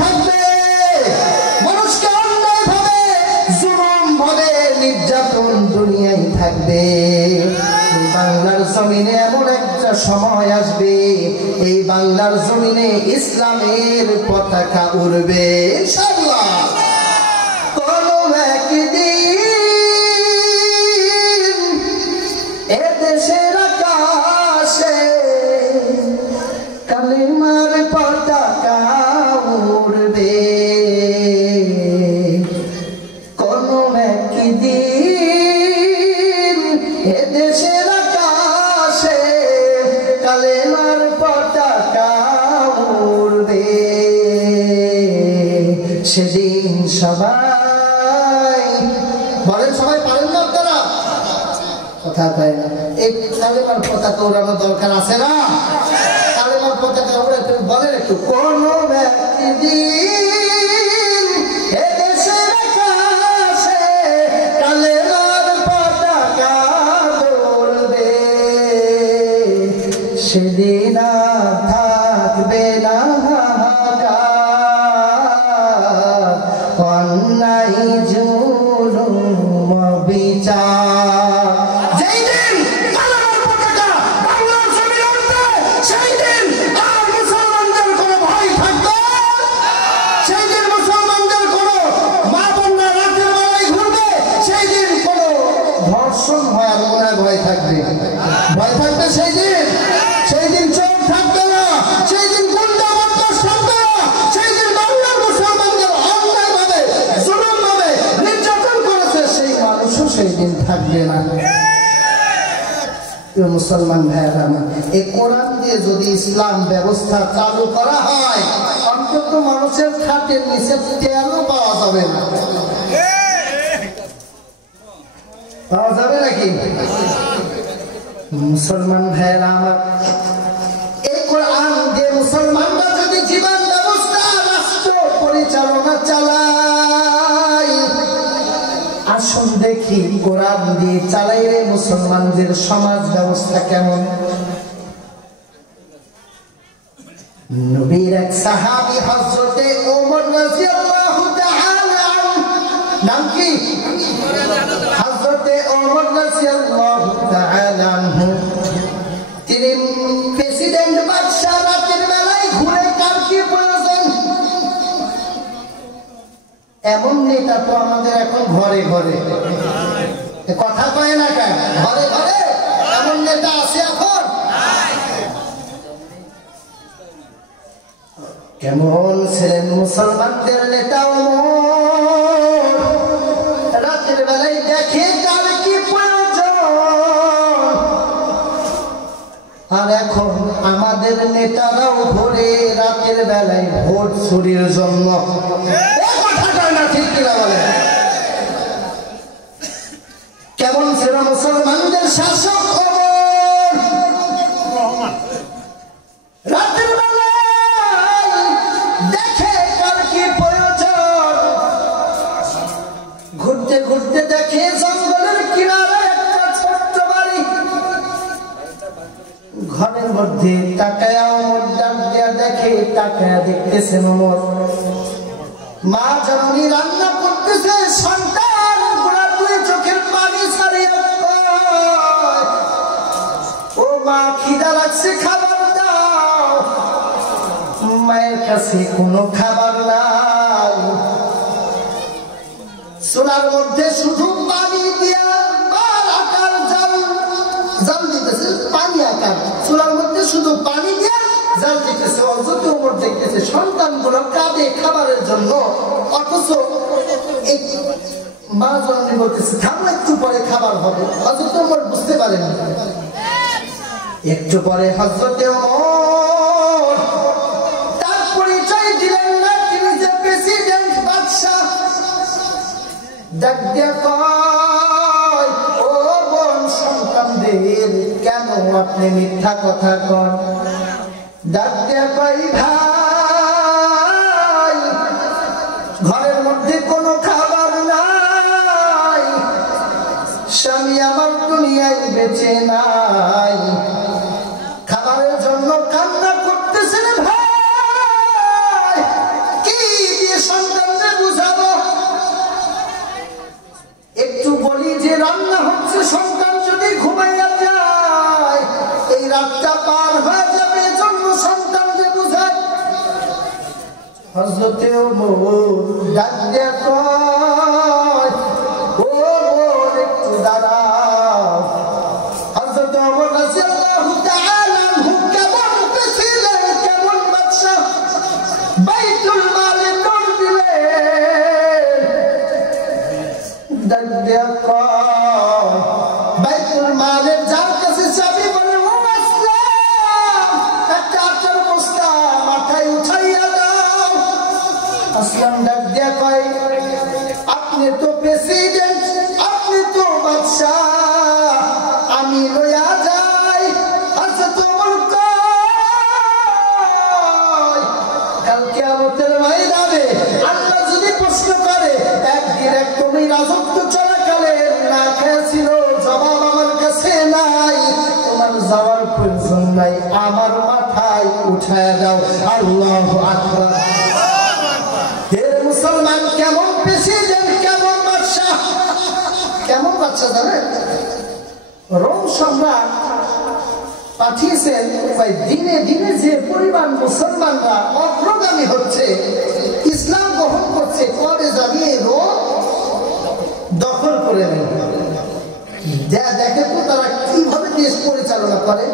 থাকবে, মানুষকে অন্যায় ভাবে জুলুম ভাবে নির্যাতন দুনিয়ায় থাকবে। এই বাংলার জমিনে এমন একটা সময় আসবে, এই বাংলার জমিনে ইসলামের পতাকা উড়বে ইনশাআল্লাহ। কোন একদিন এ দেশের আকাশে কালিমার পতাকা উড়বে। কোন একদিন এ দেশের আকাশে কালিমার পতাকা উড়বে। সেদিন সবাই বলেন, সবাই পারেন না আপনারা? কথা কয় না। এই কালিমার পতাকা উড়ানো দরকার আছে না? কালিমার পতাকা উড়ে তুমি বলেন একটু, কোন একদিন এ দেশের আকাশে কালিমার পতাকা উড়বে। সেদিন থাকবে না হাহাকার, অন্যায় জুলুম বিচার। যেই দিন কালিমার পতাকা বাংলার জমিনে উঠবে, সেই দিন আর মুসলমানদের কোনো ভয় থাকবে। সেই দিন মুসলমানদের কোনো মা বোনরা রাতের বেলায় ঘুরবে, সেই দিন কোনো ধর্ষণ হওয়ার মনে ভয় থাকবে। ভয় থাকবে সেই দিন। সেই দিন চোর থাকবে না, সেই দিন গুন্ডা বদমাশ থাকবে না, সেই দিন বাংলার মুসলমানদের অন্যায় ভাবে জুলুম ভাবে নির্যাতন করেছে সেই মানুষও সেই দিন থাকবে না। মুসলমান ভাইয়েরা আমার, এই কোরআন দিয়ে যদি ইসলাম ব্যবস্থা চালু করা হয়, অন্তত মানুষের খাটের নিচে তেলও পাওয়া যাবে না। পাওয়া যাবে নাকি? মুসলমান ভাইয়েরা আমার, এই কোরআন দিয়ে মুসলমানরা যদি জীবন ব্যবস্থা রাষ্ট্র পরিচালনা চালায়। আসুন দেখি কোরআন দিয়ে চালাইলে মুসলমানদের সমাজ ব্যবস্থা কেমন। নবীর এক সাহাবী হযরতে ওমর রাদিয়াল্লাহু তাআলা নাম কি? হযরতে ওমর রাদিয়াল্লাহু তাআলা তিনি প্রেসিডেন্ট বাদশা, রাতের বেলায় ঘুরে কার কি প্রয়োজন। এমন নেতা তো আমাদের এখন ঘরে ঘরে, কথা কয় না কেন? ঘরে ঘরে এমন নেতা আছে এখন। কেমন ছিলেন মুসলমানদের নেতা? রাতের বেলায় দেখে কার কি প্রয়োজন। আর এখন আমাদের নেতারাও ঘুরে রাতের বেলায় ভোট চুরির জন্য। ঠিক কিনা বলে? কেমন ছিল মুসলমানদের শাসক রাতের বেলায় দেখে কার কি প্রয়োজন। ঘুরতে ঘুরতে দেখে জঙ্গলের কিনারে একটা ছোট্ট বাড়ি, ঘরের মধ্যে তাকায়া ওমর ডাক দিয়া দেখে, তাকায়া দেখতেছেন ওমর মা জননী রান্না করতেছে। সন্তান গুলা দুই চোখের পানি ছাড়িয়ে ও মা খিদা লাগছে, খাবার দাও। মায়ের কাছে কোনো খাবার নাই। চুলার মধ্যে শুধু পানি দিয়া বাল আকার জাল দিতেছে, পানি আকার চুলার মধ্যে শুধু পানি দিয়া জাল দিতেছে। অযথ ওমর দেখতেছে সন্তানগুলো কাঁদে খাবারের জন্য, অথচ মা জননী বলতেছে থামো একটু পরে খাবার হবে। অযথ ওমর বুঝতে পারেন। একটু পরে হযরতে ওমর তার পরিচয় দিলেন না, তিনি যে প্রেসিডেন্ট বাদশা। ডাক দিয়া কয়, ও বোন সন্তানদের কেন আপনি মিথ্যা কথা কন? ডাক দিয়া কয়, ভাই ঘরের মধ্যে কোনো খাবার নাই, স্বামী আমার দুনিয়ায় বেঁচে নাই, খাবারের জন্য কান্না করতেছে। ভাই কি দিয়ে সন্তানদের বুঝাবো? একটু বলি যে রান্না হচ্ছে, সন্তান যদি ঘুমাইয়া যায় এই রাতটা পার হয়ে যাবে, জন্য সন্তানদের বুঝায়। হযরতে ওমর ডাক দিয়া কয়, ও বোন একটু দাঁড়াও। হযরতে ওমর রাদিয়াল্লাহু তাআলা কেমন প্রেসিডেন্ট, কেমন বাদশা, বাইতুল মালে দৌড় দিলেন। ডাক দিয়া কয়, বাইতুল মালের যার কাছে চাবি বলে ও আসলাম, একটা আটার বস্তা মাথায় উঠাইয়া দাও। আসলাম ডাক দিয়া কয়, আপনি তো প্রেসিডেন্ট, আপনি তো বাদশা, আমি লইয়া যাই। হযরত ওমর কয়, কাল কিয়ামতের ময়দানে আল্লাহ যদি প্রশ্ন করে, একদিন এক তুমি রাজত্ব চলাকালে না খেয়েছিল, জবাব আমার কাছে নাই, তোমার যাওয়ার প্রয়োজন নাই, আমার মাথায় উঠায় দাও। আল্লাহু আকবার। হে মুসলমান, কেমন প্রেসিডেন্ট, কেমন বাদশা, কেমন বাদশা জানেন? রোম সম্রাট পাঠিয়েছেন, দিনে দিনে যে পরিমাণ মুসলমানরা অগ্রগামী হচ্ছে, ইসলাম গ্রহণ করছে, কবে জানিয়ে রোম দখল করে নেয়। দেখে তো তারা কিভাবে দেশ পরিচালনা করে।